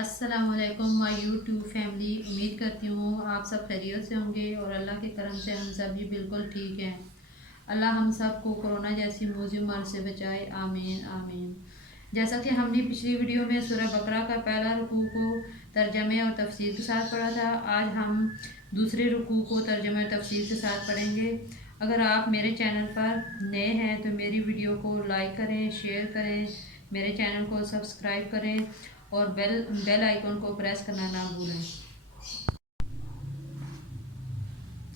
السلام علیکم مائی YouTube family, امید کرتی ہوں آپ سب خیریت سے ہوں گے اور اللہ کے کرم سے ہم سب بھی بالکل ٹھیک ہیں۔ اللہ ہم سب کو کورونا جیسی موذی مرض سے بچائے، آمین آمین۔ جیسا کہ ہم نے پچھلی ویڈیو میں سورہ بقرہ کا پہلا رکوع کو ترجمے اور تفسیر کے ساتھ پڑھا تھا، آج ہم دوسرے رکوع کو ترجمے اور تفسیر کے ساتھ پڑھیں گے۔ اگر آپ میرے چینل پر نئے ہیں تو میری ویڈیو کو لائک کریں، شیئر کریں، میرے چینل کو سبسکرائب کریں اور بیل آئیکن کو پریس کرنا نہ بھولیں۔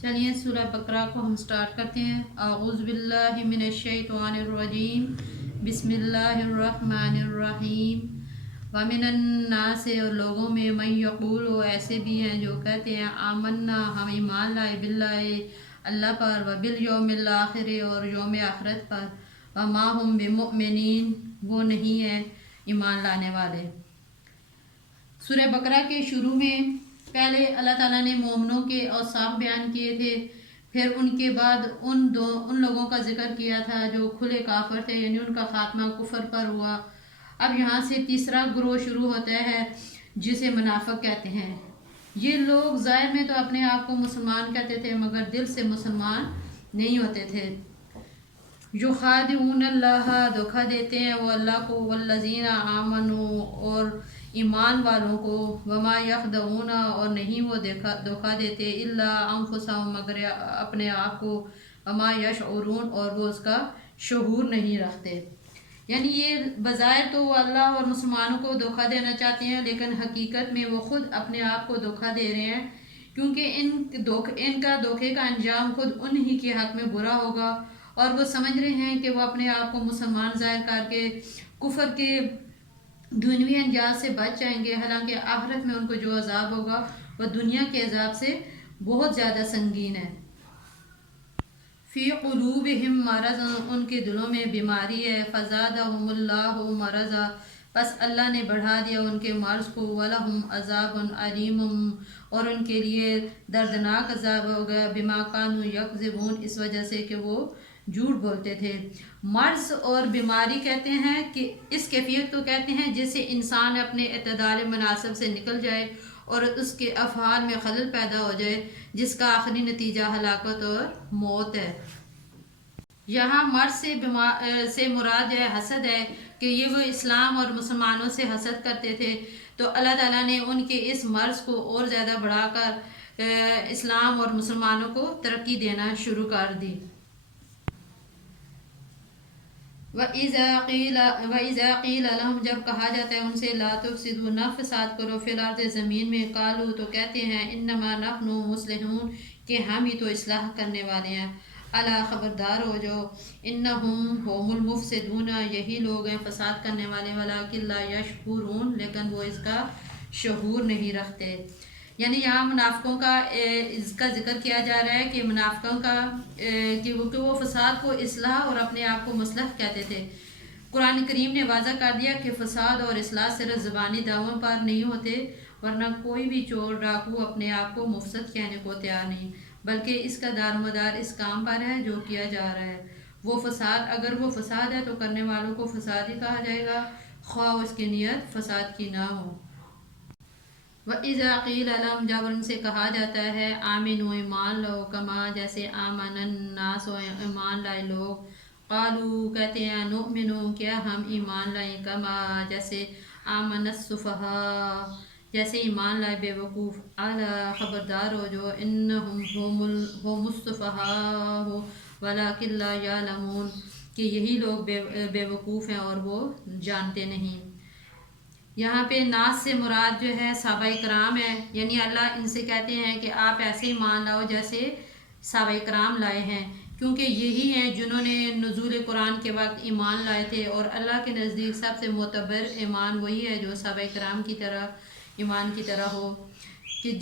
چلیے سورہ بقرہ کو ہم سٹارٹ کرتے ہیں۔ اعوذ باللہ من الشیطان الرجیم، بسم اللہ الرحمن الرحیم۔ وَمِنَ النَّاسِ، اور لوگوں میں، من یقول، ایسے بھی ہیں جو کہتے ہیں، آمنا، ہم ایمان لائے، باللہ، اللہ پر، وبالیوم الآخر، اور یوم آخرت پر، وما ہم بمؤمنین، وہ نہیں ہیں ایمان لانے والے۔ سورہ بقرہ کے شروع میں پہلے اللہ تعالیٰ نے مومنوں کے اوصاف بیان کیے تھے، پھر ان کے بعد ان لوگوں کا ذکر کیا تھا جو کھلے کافر تھے، یعنی ان کا خاتمہ کفر پر ہوا۔ اب یہاں سے تیسرا گروہ شروع ہوتا ہے جسے منافق کہتے ہیں۔ یہ لوگ ظاہر میں تو اپنے آپ کو مسلمان کہتے تھے مگر دل سے مسلمان نہیں ہوتے تھے۔ یخادعون اللہ، دھوکہ دیتے ہیں وہ اللہ کو، والذین آمنوا، اور ایمان والوں کو، وما یخدعون، اور نہیں وہ دھوکہ دیتے، الا انفسہم، مگر اپنے آپ کو، وما یشعرون، اور وہ اس کا شعور نہیں رکھتے۔ یعنی یہ بظاہر تو وہ اللہ اور مسلمانوں کو دھوکہ دینا چاہتے ہیں، لیکن حقیقت میں وہ خود اپنے آپ کو دھوکہ دے رہے ہیں، کیونکہ ان کا دھوکے کا انجام خود انہی کے حق میں برا ہوگا، اور وہ سمجھ رہے ہیں کہ وہ اپنے آپ کو مسلمان ظاہر کر کے کفر کے دنیوی انجام سے بچ جائیں گے، حالانکہ آخرت میں ان کو جو عذاب ہوگا وہ دنیا کے عذاب سے بہت زیادہ سنگین ہے۔ فی قلوبہم مرض، ان کے دلوں میں بیماری ہے، فزادہم اللہ مرضا، پس اللہ نے بڑھا دیا ان کے مرض کو، ولہم عذاب علیم، اور ان کے لیے دردناک عذاب ہوگا، بما کانوا یکذبون، اس وجہ سے کہ وہ جھوٹ بولتے تھے۔ مرض اور بیماری کہتے ہیں کہ اس کیفیت کو کہتے ہیں جس سے انسان اپنے اعتدال مناسب سے نکل جائے اور اس کے افعال میں خلل پیدا ہو جائے، جس کا آخری نتیجہ ہلاکت اور موت ہے۔ یہاں مرض سے مراد ہے حسد ہے، کہ یہ وہ اسلام اور مسلمانوں سے حسد کرتے تھے، تو اللہ تعالیٰ نے ان کے اس مرض کو اور زیادہ بڑھا کر اسلام اور مسلمانوں کو ترقی دینا شروع کر دی۔ وَإِذَا قِيلَ لَهُمْ، جب کہا جاتا ہے ان سے، لا تفسدوا، نہ فساد کرو، فی الارض، زمین میں، قالوا، تو کہتے ہیں، انما نحن مصلحون، کہ ہم ہی تو اصلاح کرنے والے ہیں، الا، خبردار ہو جو، انہم هم المفسدون، یہی لوگ ہیں فساد کرنے والے، ولکن لا یشعرون، لیکن وہ اس کا شعور نہیں رکھتے۔ یعنی یہاں منافقوں کا اس کا ذکر کیا جا رہا ہے کہ منافقوں کا کہ وہ فساد کو اصلاح اور اپنے آپ کو مصلح کہتے تھے۔ قرآن کریم نے واضح کر دیا کہ فساد اور اصلاح صرف زبانی دعووں پر نہیں ہوتے، ورنہ کوئی بھی چور ڈاکو اپنے آپ کو مفسد کہنے کو تیار نہیں، بلکہ اس کا دار مدار اس کام پر ہے جو کیا جا رہا ہے۔ وہ فساد، اگر وہ فساد ہے تو کرنے والوں کو فساد ہی کہا جائے گا، خواہ اس کی نیت فساد کی نہ ہو۔ وَإِذَا قِيلَ لَهُمْ، جب ان سے کہا جاتا ہے، آمنوا، ایمان لو، کما، جیسے، آمن الناس، ایمان لائے لوگ، قالوا، کہتے ہیں، نؤمن، کیا ہم ایمان لائیں، کما، جیسے، آمن السفہاء، جیسے ایمان لائے بے وقوف، الا، خبردار ہو جو، انہم هم السفہاء ولکن لا یعلمون، کہ یہی لوگ بے وقوف ہیں اور وہ جانتے نہیں۔ یہاں پہ ناس سے مراد جو ہے صحابہ کرام ہے، یعنی اللہ ان سے کہتے ہیں کہ آپ ایسے ایمان لاؤ جیسے صحابہ کرام لائے ہیں، کیونکہ یہی ہیں جنہوں نے نزول قرآن کے وقت ایمان لائے تھے، اور اللہ کے نزدیک سب سے معتبر ایمان وہی ہے جو صحابہ کرام کی طرح ایمان کی طرح ہو، کہ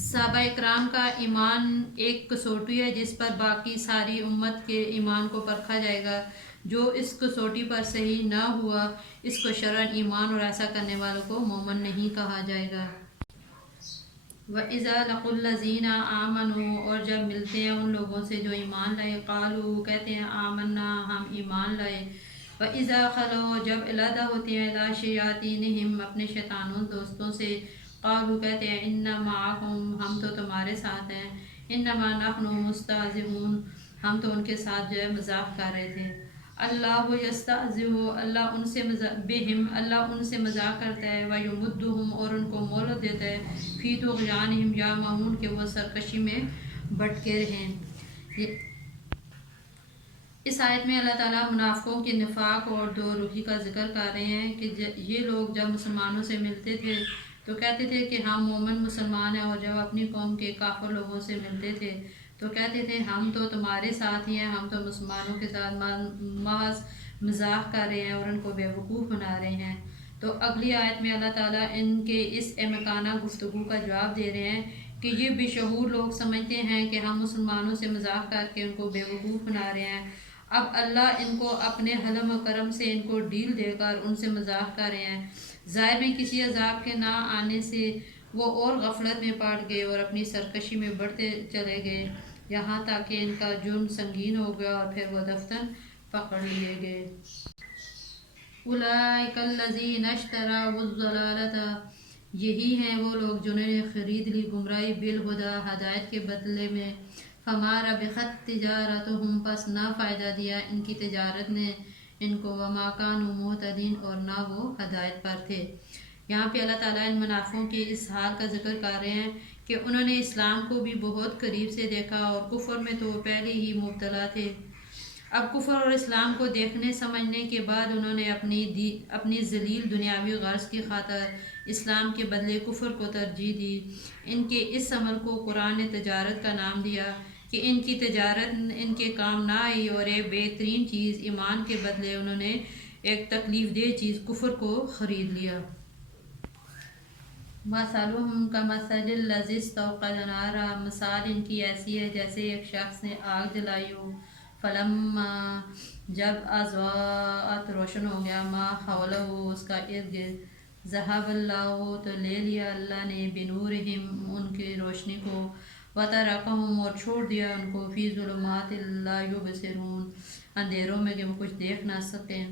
صحابہ کرام کا ایمان ایک کسوٹی ہے جس پر باقی ساری امت کے ایمان کو پرکھا جائے گا۔ جو اس کسوٹی پر صحیح نہ ہوا، اس کو شرعاً ایمان اور ایسا کرنے والوں کو مومن نہیں کہا جائے گا۔ وَإِذَا لَقُوا الَّذِينَ آمَنُوا، اور جب ملتے ہیں ان لوگوں سے جو ایمان لائے، قالوا، کہتے ہیں، آمنا، ہم ایمان لائے، وَإِذَا خَلَوْا جب علیحدہ ہوتے ہیں اِلیٰ شَیَاطِینِہِم اپنے شیطانوں دوستوں سے قالوا کہتے ہیں اِنَّا مَعَکُمْ ہم تو تمہارے ساتھ ہیں اِنَّمَا نَحْنُ مُسْتَهْزِئُونَ ہم تو ان کے ساتھ جو ہے مذاق کر رہے تھے اللہ یستہزئ اللہ ان سے بہم اللہ ان سے مذاق کرتا ہے ویمدہم اور ان کو مہلت دیتا ہے فی طغیانہم یعمہون کہ وہ سرکشی میں بھٹکے رہیں۔ اس آیت میں اللہ تعالیٰ منافقوں کے نفاق اور دو روحی کا ذکر کر رہے ہیں کہ یہ لوگ جب مسلمانوں سے ملتے تھے تو کہتے تھے کہ ہم مومن مسلمان ہیں، اور جب اپنی قوم کے کافر لوگوں سے ملتے تھے تو کہتے تھے ہم تو تمہارے ساتھ ہی ہیں، ہم تو مسلمانوں کے ساتھ محض مذاق کر رہے ہیں اور ان کو بیوقوف بنا رہے ہیں۔ تو اگلی آیت میں اللہ تعالیٰ ان کے اس احمقانہ گفتگو کا جواب دے رہے ہیں کہ یہ بے شعور لوگ سمجھتے ہیں کہ ہم مسلمانوں سے مذاق کر کے ان کو بیوقوف بنا رہے ہیں، اب اللہ ان کو اپنے حلم و کرم سے ان کو ڈیل دے کر ان سے مذاق کر رہے ہیں۔ ظاہر میں کسی عذاب کے نہ آنے سے وہ اور غفلت میں پڑ گئے اور اپنی سرکشی میں بڑھتے چلے گئے، یہاں تک کہ ان کا جرم سنگین ہو گیا اور پھر وہ دفتن پکڑ لیے گئے۔ اولئک الذین اشتروا الضلالۃ یہی ہیں وہ لوگ جنہوں نے خرید لی گمراہی بالہدی ہدایت کے بدلے میں، فما ربحت تجارتہم پس نہ فائدہ دیا ان کی تجارت نے ان کو، وما کانوا مہتدین اور نہ وہ ہدایت پر تھے۔ یہاں پہ اللہ تعالیٰ ان منافقوں کے اس حال کا ذکر کر رہے ہیں کہ انہوں نے اسلام کو بھی بہت قریب سے دیکھا اور کفر میں تو وہ پہلے ہی مبتلا تھے، اب کفر اور اسلام کو دیکھنے سمجھنے کے بعد انہوں نے اپنی ذلیل دنیاوی غرض کی خاطر اسلام کے بدلے کفر کو ترجیح دی۔ ان کے اس عمل کو قرآن نے تجارت کا نام دیا کہ ان کی تجارت ان کے کام نہ آئی اور ایک بہترین چیز ایمان کے بدلے انہوں نے ایک تکلیف دہ چیز کفر کو خرید لیا۔ مثلہم کمثل الذی استوقد نارا مثال ان کی ایسی ہے جیسے ایک شخص نے آگ جلائی ہو، فلما جب اضاءت روشن ہو گیا ما حولہ اس کا ارد گرد، ذہب اللہ تو لے لیا اللہ نے بنورہم ان کی روشنی کو، وترکہم اور چھوڑ دیا ان کو فی ظلمات لا یبصرون اندھیروں میں کہ وہ کچھ دیکھ نہ سکیں،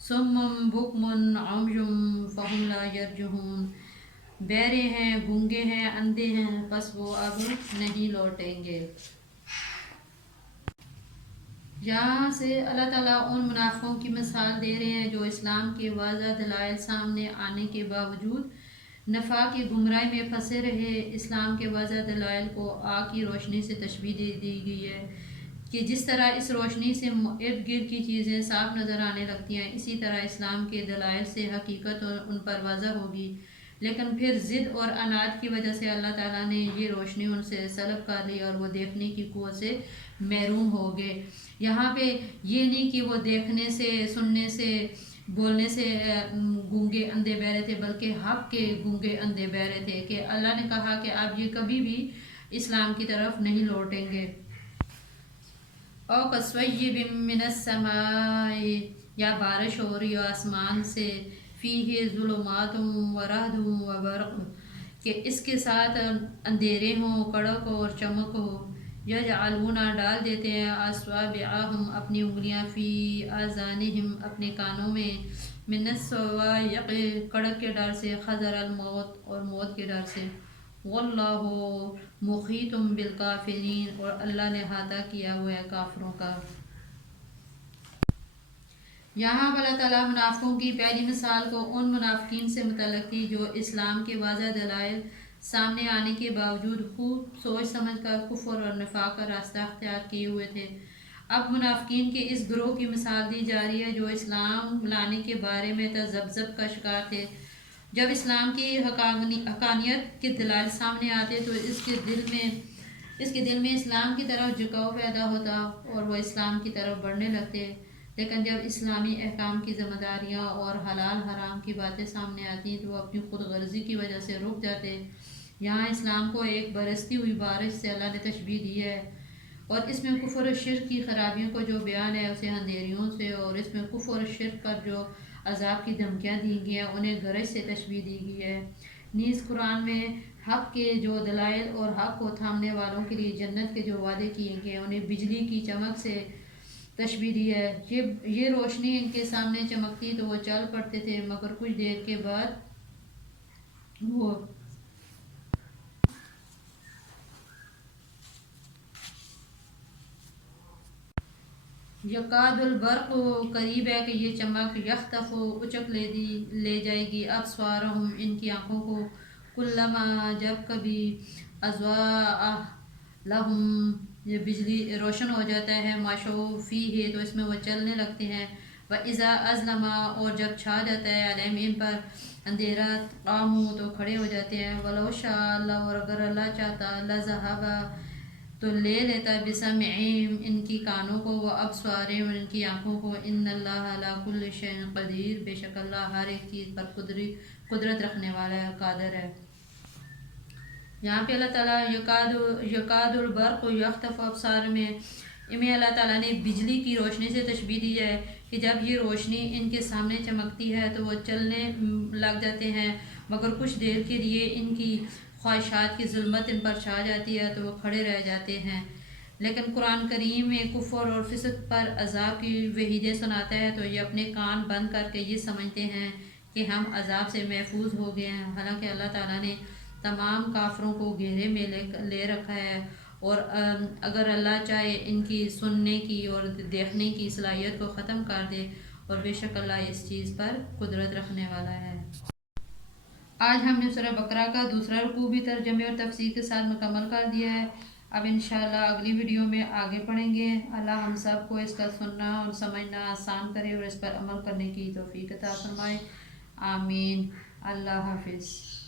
صم بکم عمی فہم لا یرجعون بہرے ہیں گونگے ہیں اندھے ہیں پس وہ اب نہیں لوٹیں گے۔ یہاں سے اللہ تعالیٰ ان منافقوں کی مثال دے رہے ہیں جو اسلام کے واضح دلائل سامنے آنے کے باوجود نفاق کی گمراہی میں پھنسے رہے۔ اسلام کے واضح دلائل کو آگ کی روشنی سے تشبیہ دے دی گئی ہے کہ جس طرح اس روشنی سے ارد گرد کی چیزیں صاف نظر آنے لگتی ہیں، اسی طرح اسلام کے دلائل سے حقیقت ان پر واضح ہوگی، لیکن پھر ضد اور عناد کی وجہ سے اللہ تعالیٰ نے یہ روشنی ان سے سلب کر لی اور وہ دیکھنے کی قوت سے محروم ہو گئے۔ یہاں پہ یہ نہیں کہ وہ دیکھنے سے، سننے سے، بولنے سے گونگے اندھے بہرے تھے، بلکہ حق کے گونگے اندھے بہرے تھے کہ اللہ نے کہا کہ اب یہ کبھی بھی اسلام کی طرف نہیں لوٹیں گے۔ او کصیب من السماء یا بارش ہو رہی ہو آسمان سے، فیہ ظلمات ورعد وبرق کہ اس کے ساتھ اندھیرے ہوں، کڑک ہو اور چمک ہو، یجعلون ڈال دیتے ہیں اصابعہم اپنی انگلیاں فی آذانہم اپنے کانوں میں، من الصواعق کڑک کے ڈر سے، حذر الموت اور موت کے ڈر سے، واللہ محیط بالکافرین اور اللہ نے احاطہ کیا ہوا ہے کافروں کا۔ یہاں پر اللہ تعالیٰ منافقوں کی پہلی مثال کو ان منافقین سے متعلق تھی جو اسلام کے واضح دلائل سامنے آنے کے باوجود خوب سوچ سمجھ کر کفر اور نفاق کا راستہ اختیار کیے ہوئے تھے۔ اب منافقین کے اس گروہ کی مثال دی جا رہی ہے جو اسلام لانے کے بارے میں تذبذب کا شکار تھے۔ جب اسلام کی حقانیت کے دلائل سامنے آتے تو اس کے دل میں اسلام کی طرف جھکاؤ پیدا ہوتا اور وہ اسلام کی طرف بڑھنے لگتے، لیکن جب اسلامی احکام کی ذمہ داریاں اور حلال حرام کی باتیں سامنے آتی تو وہ اپنی خود غرضی کی وجہ سے رک جاتے۔ یہاں اسلام کو ایک برستی ہوئی بارش سے اللہ نے تشبیہ دی ہے، اور اس میں کفر و شرک کی خرابیوں کو جو بیان ہے اسے اندھیریوں سے، اور اس میں کفر و شرک پر جو عذاب کی دھمکیاں دی گئی ہیں انہیں گرج سے تشبیہ دی گئی ہے۔ نیز قرآن میں حق کے جو دلائل اور حق کو تھامنے والوں کے لیے جنت کے جو وعدے کیے گئے انہیں بجلی کی چمک سے تشبیہ دی ہے. یہ روشنی ان کے سامنے چمکتی تو وہ چل پڑتے تھے، مگر کچھ دیر کے بعد وہ یکاد البرق قریب ہے کہ یہ چمک یختف اچک لے جائے گی ابصارہم ان کی آنکھوں کو، کلما جب کبھی اضاء لہم یہ بجلی روشن ہو جاتا ہے، ماشوا فیہ تو اس میں وہ چلنے لگتے ہیں، وَإِذَا أَظْلَمَ اور جب چھا جاتا ہے علیہم ان پر اندھیرا، قاموا تو کھڑے ہو جاتے ہیں، وَلَوْ شَاءَ اللَّهُ اور اگر اللہ چاہتا، لَذَهَبَ تو لے لیتا بسمعہم ان کی کانوں کو، وابصارہم ان کی آنکھوں کو، ان اللہ علی کل شیء قدیر بے شک اللہ ہر ایک چیز پر قدرت رکھنے والا ہے، قادر ہے. یہاں پہ اللہ تعالیٰ یکاد البرق یخطف ابصار میں اللہ تعالیٰ نے بجلی کی روشنی سے تشبیہ دی ہے کہ جب یہ روشنی ان کے سامنے چمکتی ہے تو وہ چلنے لگ جاتے ہیں، مگر کچھ دیر کے لیے ان کی خواہشات کی ظلمت ان پر چھا جاتی ہے تو وہ کھڑے رہ جاتے ہیں. لیکن قرآن کریم میں کفر اور فسق پر عذاب کی وعیدیں سناتا ہے تو یہ اپنے کان بند کر کے یہ سمجھتے ہیں کہ ہم عذاب سے محفوظ ہو گئے ہیں، حالانکہ اللہ تعالیٰ نے تمام کافروں کو گھیرے میں لے رکھا ہے، اور اگر اللہ چاہے ان کی سننے کی اور دیکھنے کی صلاحیت کو ختم کر دے، اور بے شک اللہ اس چیز پر قدرت رکھنے والا ہے. آج ہم نے سورہ بقرہ کا دوسرا رکوع بھی ترجمے اور تفسیر کے ساتھ مکمل کر دیا ہے. اب انشاءاللہ اگلی ویڈیو میں آگے پڑھیں گے. اللہ ہم سب کو اس کا سننا اور سمجھنا آسان کرے اور اس پر عمل کرنے کی توفیق عطا فرمائے. آمین. اللہ حافظ.